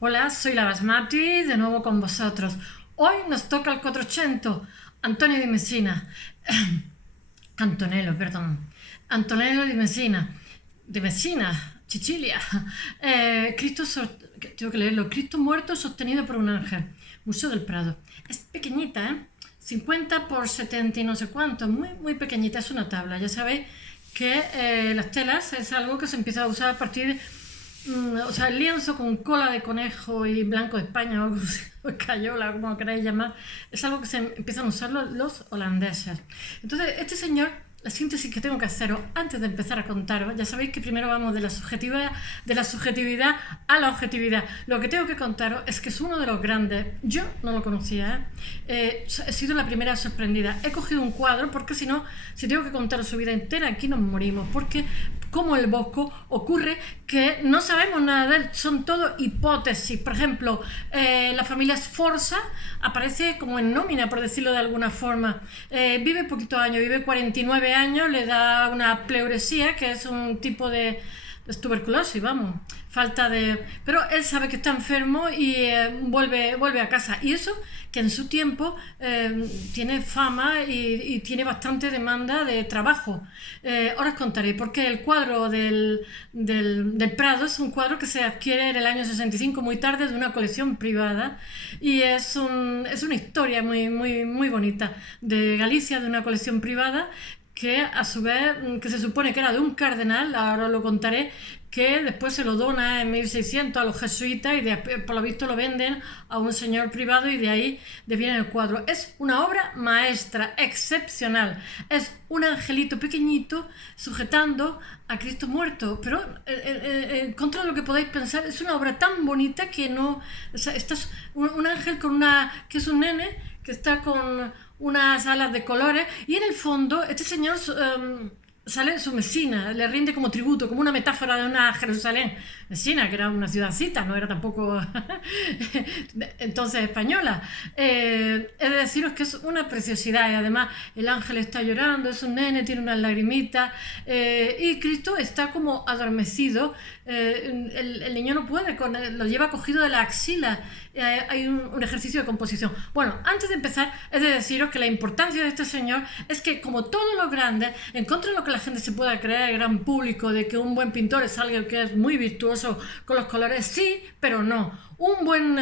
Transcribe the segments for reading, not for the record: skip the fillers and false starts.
Hola, soy la Basmati, de nuevo con vosotros. Hoy nos toca el 400, Antonio di Messina. Antonello, perdón. Antonello di Messina, Sicilia. Tengo que leerlo. Cristo muerto sostenido por un ángel. Museo del Prado. Es pequeñita, ¿eh? 50 por 70 y no sé cuánto. Muy, muy pequeñita. Es una tabla. Ya sabéis que las telas es algo que se empieza a usar a partir o sea, el lienzo con cola de conejo y blanco de España o cayola, como queráis llamar, es algo que se empiezan a usar los holandeses. Entonces, este señor, la síntesis que tengo que haceros antes de empezar a contaros, ya sabéis que primero vamos de la subjetividad a la objetividad. Lo que tengo que contaros es que es uno de los grandes. Yo no lo conocía, he sido la primera sorprendida. He cogido un cuadro porque si tengo que contaros su vida entera, aquí nos morimos. Porque como el Bosco ocurre que no sabemos nada de él, son todo hipótesis. Por ejemplo, la familia Sforza aparece como en nómina, por decirlo de alguna forma. Vive poquitos años, vive 49 años, le da una pleuresía, que es un tipo de tuberculosis, vamos, falta de... Pero él sabe que está enfermo y vuelve a casa. Y eso que en su tiempo tiene fama y tiene bastante demanda de trabajo. Ahora os contaré, porque el cuadro del Prado es un cuadro que se adquiere en el año 65, muy tarde, de una colección privada. Y es una historia muy, muy, muy bonita de Galicia, de una colección privada que a su vez, que se supone que era de un cardenal, ahora lo contaré, que después se lo dona en 1600 a los jesuitas y por lo visto lo venden a un señor privado y de ahí deviene el cuadro. Es una obra maestra, excepcional. Es un angelito pequeñito sujetando a Cristo muerto, pero en contra de lo que podáis pensar, es una obra tan bonita que no... O sea, estás un ángel que es un nene que está con unas alas de colores y en el fondo este señor sale su Mesina, le rinde como tributo, como una metáfora de una Jerusalén. Mesina, que era una ciudadcita, no era tampoco entonces española. He de deciros que es una preciosidad y además el ángel está llorando, es un nene, tiene unas lagrimitas y Cristo está como adormecido. El niño no puede, lo lleva cogido de la axila. Hay un ejercicio de composición. Bueno, antes de empezar, he de deciros que la importancia de este señor es que, como todo lo grande, en contra de lo que la gente se pueda creer, el gran público, de que un buen pintor es alguien que es muy virtuoso con los colores, sí, pero no. Un buen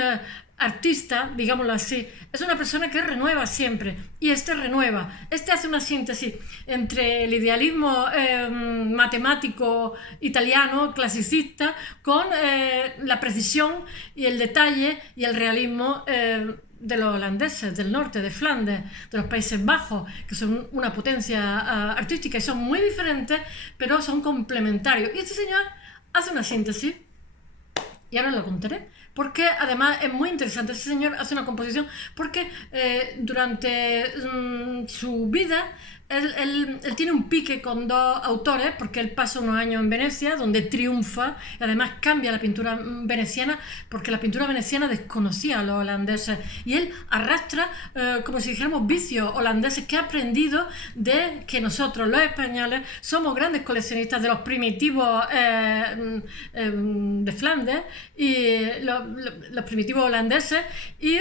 artista, digámoslo así, es una persona que renueva siempre, y renueva, hace una síntesis entre el idealismo matemático italiano, clasicista, con la precisión y el detalle y el realismo de los holandeses, del norte, de Flandes, de los Países Bajos, que son una potencia artística y son muy diferentes, pero son complementarios. Y este señor hace una síntesis y ahora lo contaré. Porque además es muy interesante. Este señor hace una composición porque durante su vida él tiene un pique con dos autores porque él pasa unos años en Venecia donde triunfa y además cambia la pintura veneciana porque la pintura veneciana desconocía a los holandeses y él arrastra como si dijéramos vicios holandeses que ha aprendido de que nosotros los españoles somos grandes coleccionistas de los primitivos de Flandes y los primitivos holandeses y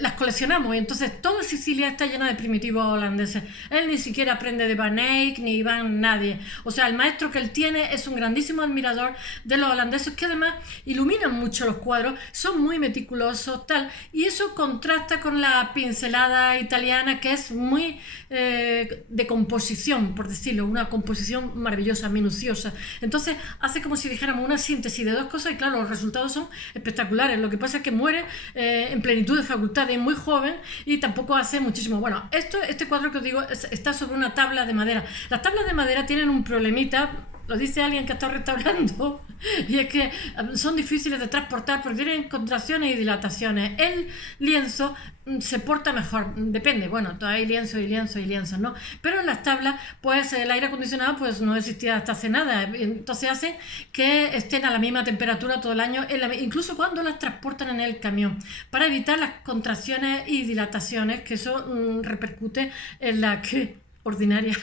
las coleccionamos y entonces toda Sicilia está llena de primitivos holandeses. Él ni siquiera aprende de Van Eyck ni Van nadie, o sea, el maestro que él tiene es un grandísimo admirador de los holandeses que además iluminan mucho los cuadros, son muy meticulosos tal, y eso contrasta con la pincelada italiana que es muy de composición, por decirlo, una composición maravillosa, minuciosa, entonces hace como si dijéramos una síntesis de dos cosas y claro, los resultados son espectaculares. Lo que pasa es que muere en plenitud de facultades, muy joven y tampoco hace muchísimo. Bueno, este cuadro que os digo está sobre una tabla de madera. Las tablas de madera tienen un problemita, lo dice alguien que está restaurando, y es que son difíciles de transportar porque tienen contracciones y dilataciones. El lienzo se porta mejor, depende, bueno, hay lienzo y lienzo y lienzos, ¿no? Pero en las tablas, pues el aire acondicionado pues no existía hasta hace nada, entonces hace que estén a la misma temperatura todo el año, incluso cuando las transportan en el camión, para evitar las contracciones y dilataciones, que eso repercute en la que ordinaria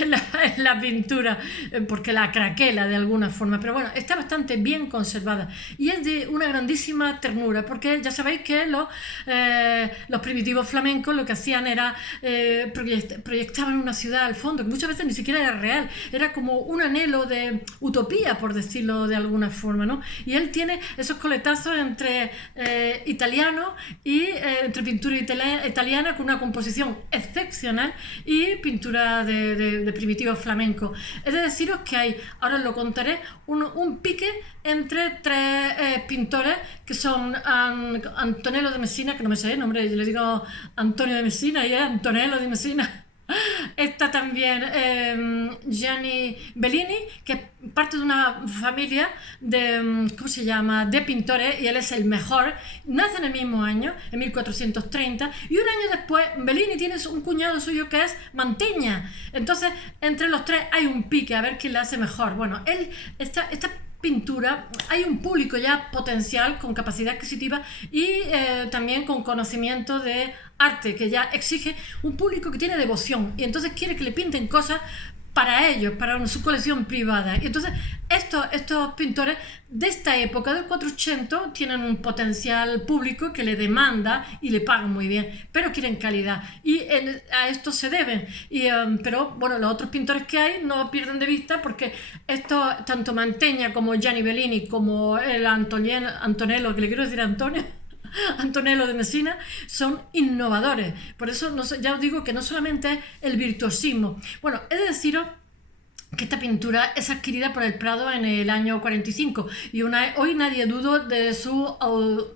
en la pintura, porque la craquela de alguna forma, pero bueno, está bastante bien conservada y es de una grandísima ternura, porque ya sabéis que los primitivos flamencos lo que hacían era proyectaban una ciudad al fondo, que muchas veces ni siquiera era real, era como un anhelo de utopía, por decirlo de alguna forma, ¿no? Y él tiene esos coletazos entre italiano y entre pintura italiana con una composición excepcional y pintura de primitivos flamencos. Es de deciros que hay, ahora os lo contaré, un pique entre tres pintores que son Antonello de Messina, que no me sé el nombre, yo le digo Antonio de Messina y es Antonello de Messina. Está también Gianni Bellini, que es parte de una familia de, ¿cómo se llama?, de pintores, y él es el mejor. Nace en el mismo año, en 1430, y un año después Bellini tiene un cuñado suyo que es Mantegna. Entonces, entre los tres hay un pique, a ver quién la hace mejor. Bueno, esta pintura, hay un público ya potencial con capacidad adquisitiva y también con conocimiento de arte, que ya exige un público que tiene devoción y entonces quiere que le pinten cosas para ellos, para su colección privada. Y entonces estos pintores de esta época del 480 tienen un potencial público que le demanda y le pagan muy bien, pero quieren calidad y a esto se deben. Pero bueno, los otros pintores que hay no pierden de vista, porque tanto Mantegna como Gianni Bellini como el Antonello, que le quiero decir Antonio, Antonello de Messina, son innovadores. Por eso ya os digo que no solamente es el virtuosismo. Bueno, he de deciros que esta pintura es adquirida por el Prado en el año 45 y hoy nadie duda de su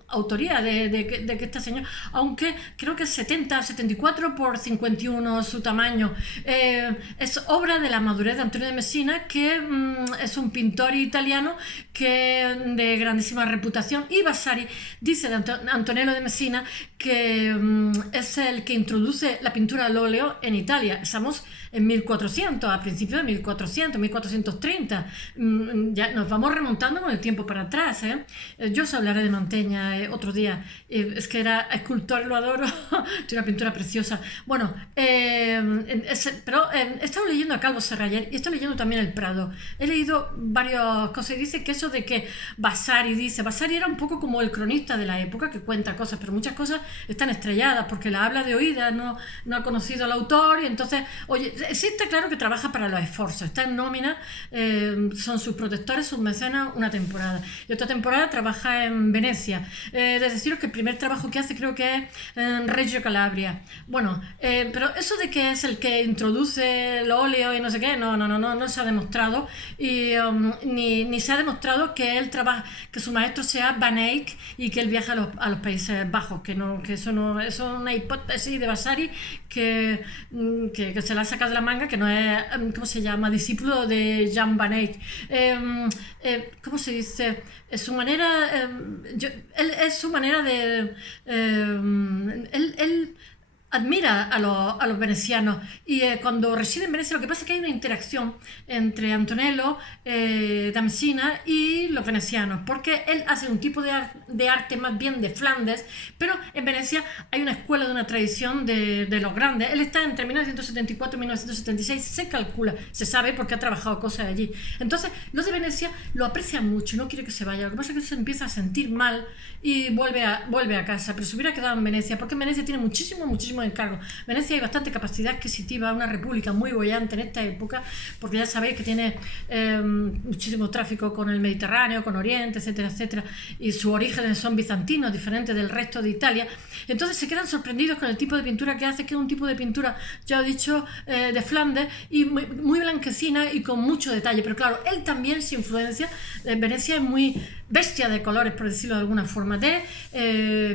autoría, de que esta señora, aunque creo que es 74 por 51 su tamaño, es obra de la madurez de Antonio de Messina, que es un pintor italiano de grandísima reputación, y Vasari dice de Antonello de Messina que es el que introduce la pintura al óleo en Italia. Estamos en 1400, a principios de 1430. Ya nos vamos remontando con el tiempo para atrás, ¿eh? Yo os hablaré de Mantegna otro día. Es que era escultor, lo adoro. Tiene una pintura preciosa. Bueno, pero he estado leyendo a Calvo Serrayer y he estado leyendo también el Prado. He leído varias cosas y dice que eso de que Vasari era un poco como el cronista de la época, que cuenta cosas, pero muchas cosas están estrelladas porque la habla de oídas, no ha conocido al autor, y entonces, oye, sí está claro que trabaja para los esfuerzos, está en nómina, son sus protectores, sus mecenas una temporada, y otra temporada trabaja en Venecia. De deciros que el primer trabajo que hace creo que es en Reggio Calabria. Bueno, pero eso de que es el que introduce el óleo y no sé qué, no se ha demostrado, y ni se ha demostrado que él trabaja, que su maestro sea Van Eyck y que él viaja a los Países Bajos, que eso es una hipótesis de Vasari que se la ha sacado de la manga, que no es, ¿cómo se llama?, discípulo de Jan Van Eyck. ¿Cómo se dice? Es su manera, es su manera de... él admira a los venecianos, y cuando reside en Venecia lo que pasa es que hay una interacción entre Antonello da Messina y los venecianos, porque él hace un tipo de arte más bien de Flandes, pero en Venecia hay una escuela de una tradición de los grandes. Él está entre 1974 y 1976, se calcula, se sabe porque ha trabajado cosas allí. Entonces los de Venecia lo aprecian mucho y no quiere que se vaya. Lo que pasa es que se empieza a sentir mal y vuelve a casa, pero se hubiera quedado en Venecia, porque en Venecia tiene muchísimo encargo. Venecia hay bastante capacidad adquisitiva, una república muy bollante en esta época, porque ya sabéis que tiene muchísimo tráfico con el Mediterráneo, con Oriente, etcétera, etcétera, y sus orígenes son bizantinos, diferentes del resto de Italia. Entonces se quedan sorprendidos con el tipo de pintura que hace, que es un tipo de pintura, ya he dicho, de Flandes, y muy blanquecina y con mucho detalle, pero claro, él también se influencia. Venecia es muy bestia de colores, por decirlo de alguna forma, de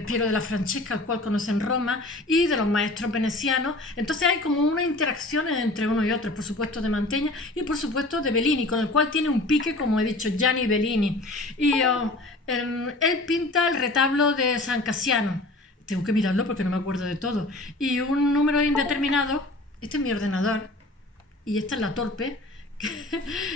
Piero de la Francesca, al cual conocen Roma, y de los maestros venecianos. Entonces hay como una interacción entre uno y otro, por supuesto de Mantegna y por supuesto de Bellini, con el cual tiene un pique, como he dicho, Gianni Bellini. Y él pinta el retablo de San Casiano, tengo que mirarlo porque no me acuerdo de todo, y un número indeterminado. Este es mi ordenador y esta es la torpe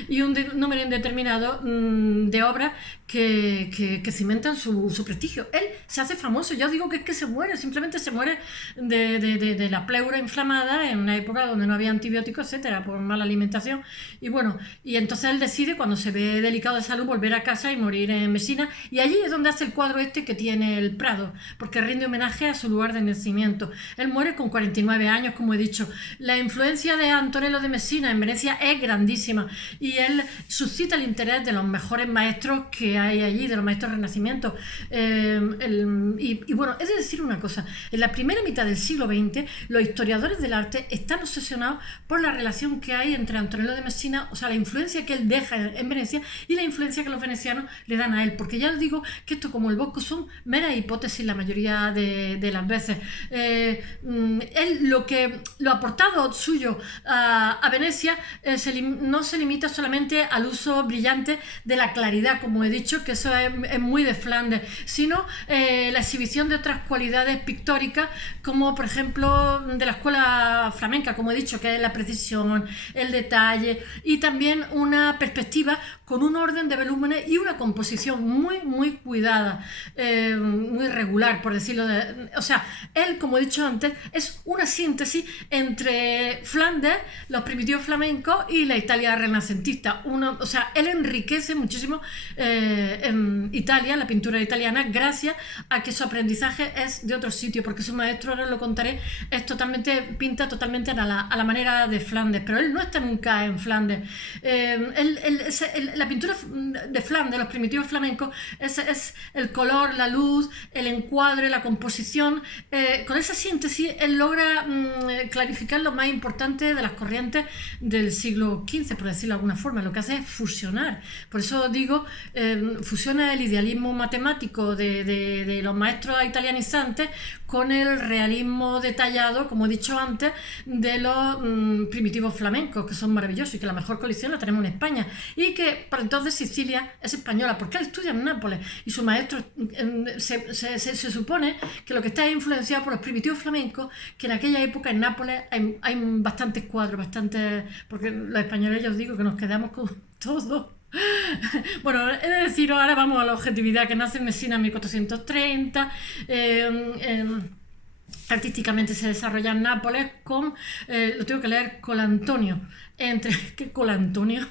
y un número indeterminado de obras que cimentan su prestigio. Él se hace famoso, yo digo que es que se muere, simplemente se muere de la pleura inflamada en una época donde no había antibióticos, etcétera, por mala alimentación. Y bueno, y entonces él decide, cuando se ve delicado de salud, volver a casa y morir en Mesina. Y allí es donde hace el cuadro este que tiene el Prado, porque rinde homenaje a su lugar de nacimiento. Él muere con 49 años, como he dicho. La influencia de Antonello de Messina en Venecia es grandísima y él suscita el interés de los mejores maestros que hay allí, de los maestros renacimientos. Y bueno, he de decir una cosa: en la primera mitad del siglo XX los historiadores del arte están obsesionados por la relación que hay entre Antonello de Messina, o sea, la influencia que él deja en Venecia y la influencia que los venecianos le dan a él, porque ya os digo que esto, como el Bosco, son meras hipótesis la mayoría de las veces. Él, lo aportado suyo a Venecia no se limita solamente al uso brillante de la claridad, como he dicho, que eso es muy de Flandes, sino la exhibición de otras cualidades pictóricas, como por ejemplo de la escuela flamenca, como he dicho, que es la precisión, el detalle, y también una perspectiva con un orden de volúmenes y una composición muy cuidada, muy regular, por decirlo o sea, él, como he dicho antes, es una síntesis entre Flandes, los primitivos flamencos, y la Italia renacentista. O sea, él enriquece muchísimo en Italia, la pintura italiana, gracias a que su aprendizaje es de otro sitio, porque su maestro, ahora lo contaré, pinta totalmente a la manera de Flandes, pero él no está nunca en Flandes. La pintura de Flandes, los primitivos flamencos, es el color, la luz, el encuadre, la composición. Con esa síntesis él logra clarificar lo más importante de las corrientes del siglo XV, por decirlo de alguna forma. Lo que hace es fusionar. Por eso digo, fusiona el idealismo matemático de los maestros italianizantes con el realismo detallado, como he dicho antes, de los primitivos flamencos, que son maravillosos y que la mejor colección la tenemos en España. Y que para entonces Sicilia es española, porque él estudia en Nápoles y su maestro se supone que lo que está influenciado por los primitivos flamencos, que en aquella época en Nápoles hay bastantes cuadros, porque los españoles, ya os digo, que nos quedamos con todo. Bueno, he de deciros, ahora vamos a la objetividad, que nace en Messina en 1430. Artísticamente se desarrolla en Nápoles con, lo tengo que leer, Colantonio. ¿Qué Colantonio?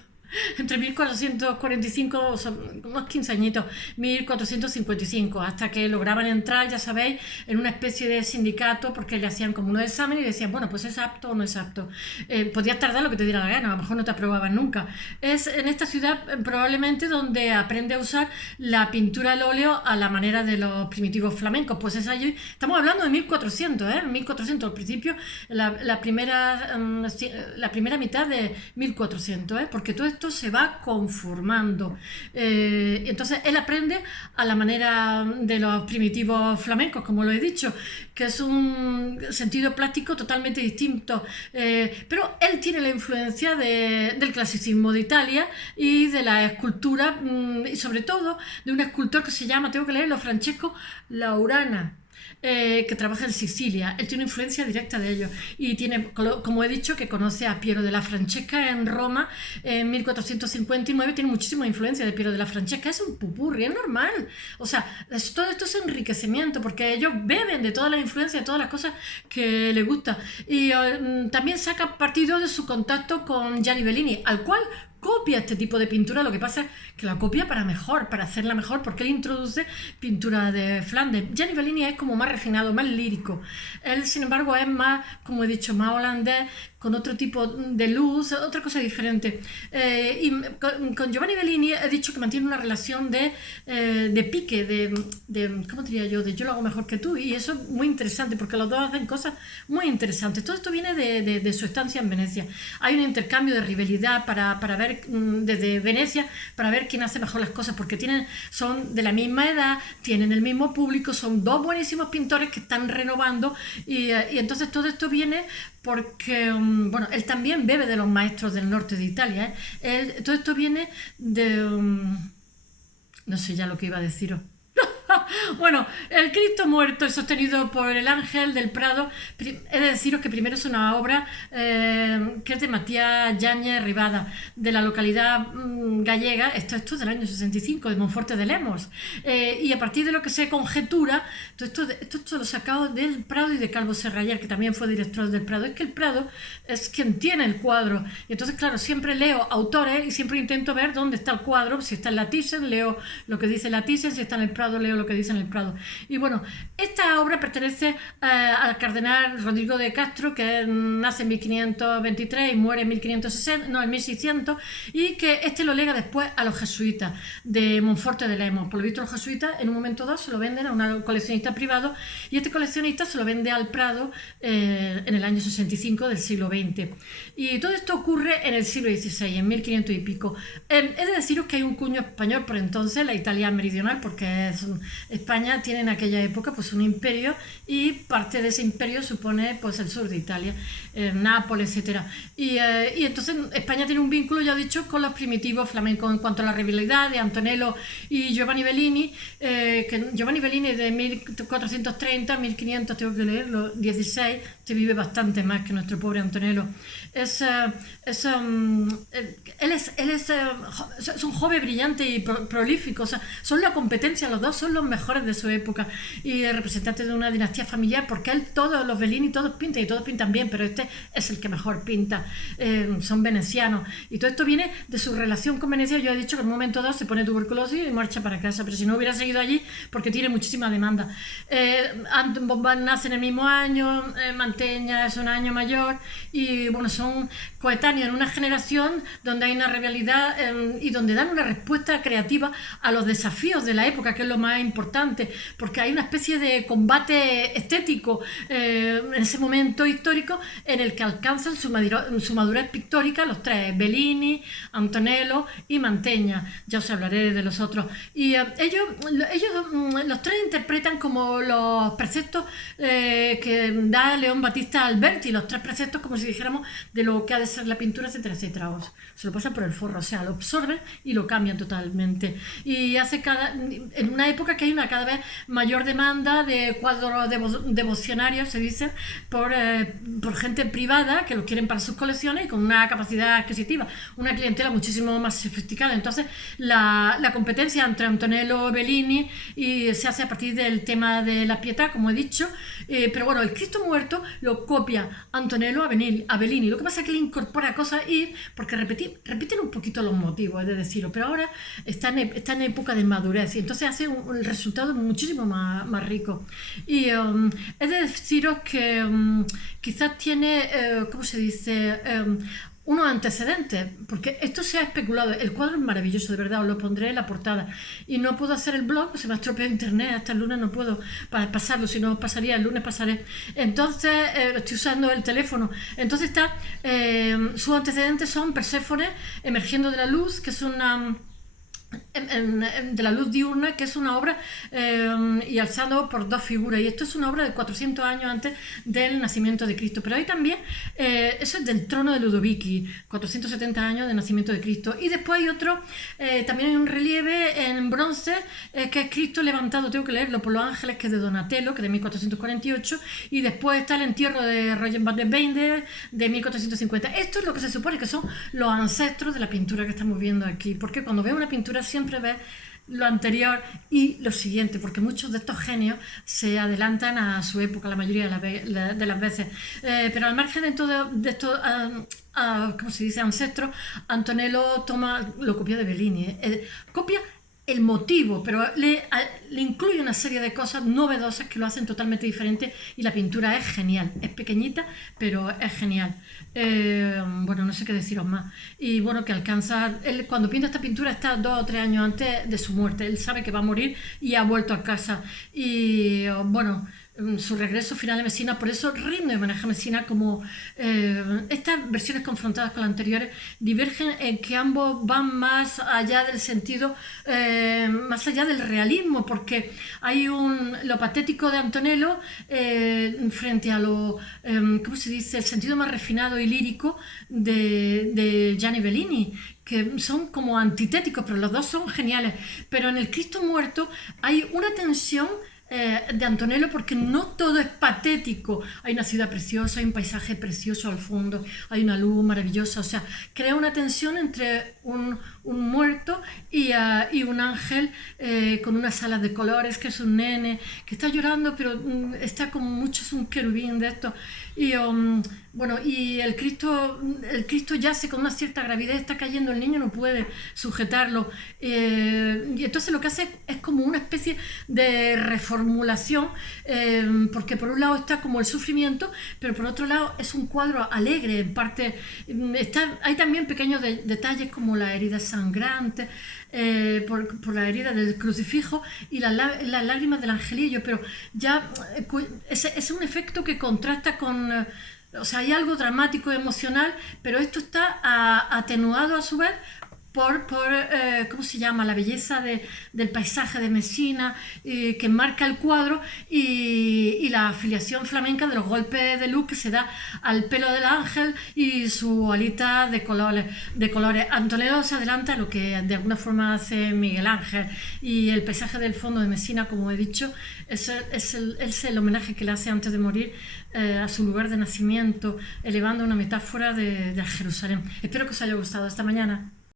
Entre 1445, o sea, unos 15 añitos, 1455, hasta que lograban entrar, ya sabéis, en una especie de sindicato, porque le hacían como unos exámenes y decían, bueno, pues es apto o no es apto. Podías tardar lo que te diera la gana, a lo mejor no te aprobaban nunca. Es en esta ciudad probablemente donde aprende a usar la al óleo a la manera de los primitivos flamencos. Pues es allí, estamos hablando de 1400, 1400 al principio, la primera mitad de 1400, porque todo esto se va conformando. Entonces él aprende a la manera de los primitivos flamencos, como lo he dicho, que es un sentido plástico totalmente distinto, pero él tiene la influencia del clasicismo de Italia y de la escultura, y sobre todo de un escultor que se llama, tengo que leerlo, Francesco Laurana, que trabaja en Sicilia. Él tiene influencia directa de ellos y tiene, como he dicho, que conoce a Piero della Francesca en Roma en 1459. Tiene muchísima influencia de Piero della Francesca. Es un pupurri, es normal. O sea, todo esto es enriquecimiento, porque ellos beben de todas las influencias, de todas las cosas que les gusta, y también saca partido de su contacto con Gianni Bellini, al cual copia este tipo de pintura. Lo que pasa es que la copia para hacerla mejor, porque él introduce pintura de Flandes. Gianni Bellini es como más refinado, más lírico. Él, sin embargo, es más, como he dicho, más holandés, con otro tipo de luz, otra cosa diferente. Y con Giovanni Bellini he dicho que mantiene una relación de pique, ¿cómo diría yo? De yo lo hago mejor que tú, y eso es muy interesante, porque los dos hacen cosas muy interesantes. Todo esto viene de su estancia en Venecia. Hay un intercambio de rivalidad para ver, desde Venecia, para ver quién hace mejor las cosas, porque son de la misma edad, tienen el mismo público, son dos buenísimos pintores que están renovando, y entonces todo esto viene porque, bueno, él también bebe de los maestros del norte de Italia, todo esto viene de, no sé ya lo que iba a deciros. Bueno, el Cristo muerto es sostenido por el Ángel del Prado. He de deciros que primero es una obra que es de Matías Yáñez Ribada, de la localidad gallega, esto es del año 65, de Monforte de Lemos. Y a partir de lo que se conjetura, esto lo sacado del Prado y de Calvo Serrayer, que también fue director del Prado. Es que el Prado es quien tiene el cuadro. Y entonces, claro, siempre leo autores y siempre intento ver dónde está el cuadro. Si está en la Thyssen, leo lo que dice la Thyssen, si está en el Prado, leo lo que dice en el Prado. Y bueno, esta obra pertenece al cardenal Rodrigo de Castro, que nace en 1523 y muere en 1560, no, en 1600, y que lo lega después a los jesuitas de Monforte de Lemos. Por lo visto, los jesuitas en un momento dado se lo venden a un coleccionista privado, y este coleccionista se lo vende al Prado en el año 65 del siglo XX. Y todo esto ocurre en el siglo XVI, en 1500 y pico. He de deciros que hay un cuño español por entonces, la Italia meridional, porque España tiene en aquella época pues un imperio, y parte de ese imperio supone pues el sur de Italia, Nápoles, etcétera. Y entonces España tiene un vínculo, ya he dicho, con los primitivos flamencos en cuanto a la rivalidad de Antonello y Giovanni Bellini, que Giovanni Bellini de 1430 a 1500, tengo que leerlo, 16, se vive bastante más que nuestro pobre Antonello. Es un joven brillante y prolífico, o sea, son la competencia, los dos son los mejores de su época, y representantes de una dinastía familiar, porque todos los Bellini, todos pintan, y todos pintan bien, pero este es el que mejor pinta. Son venecianos, y todo esto viene de su relación con Venecia. Yo he dicho que en un momento dado se pone tuberculosis y marcha para casa, pero si no hubiera seguido allí, porque tiene muchísima demanda. Nace en el mismo año, Mantegna es un año mayor, y bueno, son coetáneos en una generación donde hay una rivalidad y donde dan una respuesta creativa a los desafíos de la época, que es lo más importante, porque hay una especie de combate estético en ese momento histórico en el que alcanzan su madurez pictórica los tres, Bellini, Antonello y Mantegna. Ya os hablaré de los otros. Y ellos los tres interpretan como los preceptos que da León Battista Alberti, los tres preceptos, como si dijéramos, de lo que ha de ser la pintura, etcétera, etcétera. Se lo pasan por el forro, o sea, lo absorben y lo cambian totalmente. Y en una época que hay una cada vez mayor demanda de cuadros devocionarios, se dice, por gente privada que los quieren para sus colecciones y con una capacidad adquisitiva, una clientela muchísimo más sofisticada. Entonces, la competencia entre Antonello y Bellini se hace a partir del tema de la Pietà, como he dicho, pero bueno, el Cristo muerto lo copia Antonello a Bellini. Lo que pasa es que le incorpora cosas porque repiten un poquito los motivos, es de decirlo, pero ahora está en época de madurez, y entonces hace el resultado muchísimo más rico. Y es de deciros que quizás tiene, ¿cómo se dice?, unos antecedentes, porque esto se ha especulado. El cuadro es maravilloso, de verdad, os lo pondré en la portada, y no puedo hacer el blog, se me ha estropeado internet, hasta el lunes no puedo pasarlo, si no pasaría, el lunes pasaré. Entonces estoy usando el teléfono. Entonces sus antecedentes son Perséfone emergiendo de la luz, que es una de la luz diurna, que es una obra y alzado por dos figuras, y esto es una obra de 400 años antes del nacimiento de Cristo. Pero hay también eso es del trono de Ludovici, 470 años del nacimiento de Cristo. Y después hay otro, también hay un relieve en bronce, que es Cristo levantado, tengo que leerlo, por los ángeles, que es de Donatello, que es de 1448, y después está el entierro de Roger van der Bende de 1450. Esto es lo que se supone que son los ancestros de la pintura que estamos viendo aquí, porque cuando veo una pintura siempre ves lo anterior y lo siguiente, porque muchos de estos genios se adelantan a su época la mayoría de las veces. Pero al margen de estos ¿cómo se dice?, ancestros, Antonello lo copia de Bellini. Copia el motivo, pero le incluye una serie de cosas novedosas que lo hacen totalmente diferente, y la pintura es genial. Es pequeñita, pero es genial. Bueno, no sé qué deciros más. Y bueno, que él cuando pinta esta pintura está 2 o 3 años antes de su muerte. Él sabe que va a morir y ha vuelto a casa. Y bueno, su regreso final a Messina. Por eso rinde homenaje a Messina, como estas versiones confrontadas con las anteriores divergen en que ambos van más allá del sentido, más allá del realismo, porque hay lo patético de Antonello frente a lo, ¿cómo se dice?, el sentido más refinado y lírico de Gianni Bellini, que son como antitéticos, pero los dos son geniales. Pero en el Cristo muerto hay una tensión de Antonello, porque no todo es patético. Hay una ciudad preciosa, hay un paisaje precioso al fondo, hay una luz maravillosa, o sea, crea una tensión entre un muerto y un ángel con unas alas de colores, que es un nene que está llorando, pero está como mucho, es un querubín de esto. Y bueno, y el Cristo yace con una cierta gravidez, está cayendo el niño, no puede sujetarlo, y entonces lo que hace es como una especie de reformulación, porque por un lado está como el sufrimiento, pero por otro lado es un cuadro alegre. En parte hay también pequeños detalles como la herida sangrante por la herida del crucifijo y las lágrimas del angelillo, pero ya es un efecto que contrasta con, o sea, hay algo dramático, emocional, pero esto está atenuado a su vez por ¿cómo se llama?, la belleza del paisaje de Messina, que marca el cuadro, y la afiliación flamenca de los golpes de luz que se da al pelo del ángel y su alita de colores. Antonello se adelanta a lo que de alguna forma hace Miguel Ángel, y el paisaje del fondo de Messina, como he dicho, es el homenaje que le hace antes de morir a su lugar de nacimiento, elevando una metáfora de Jerusalén. Espero que os haya gustado esta mañana.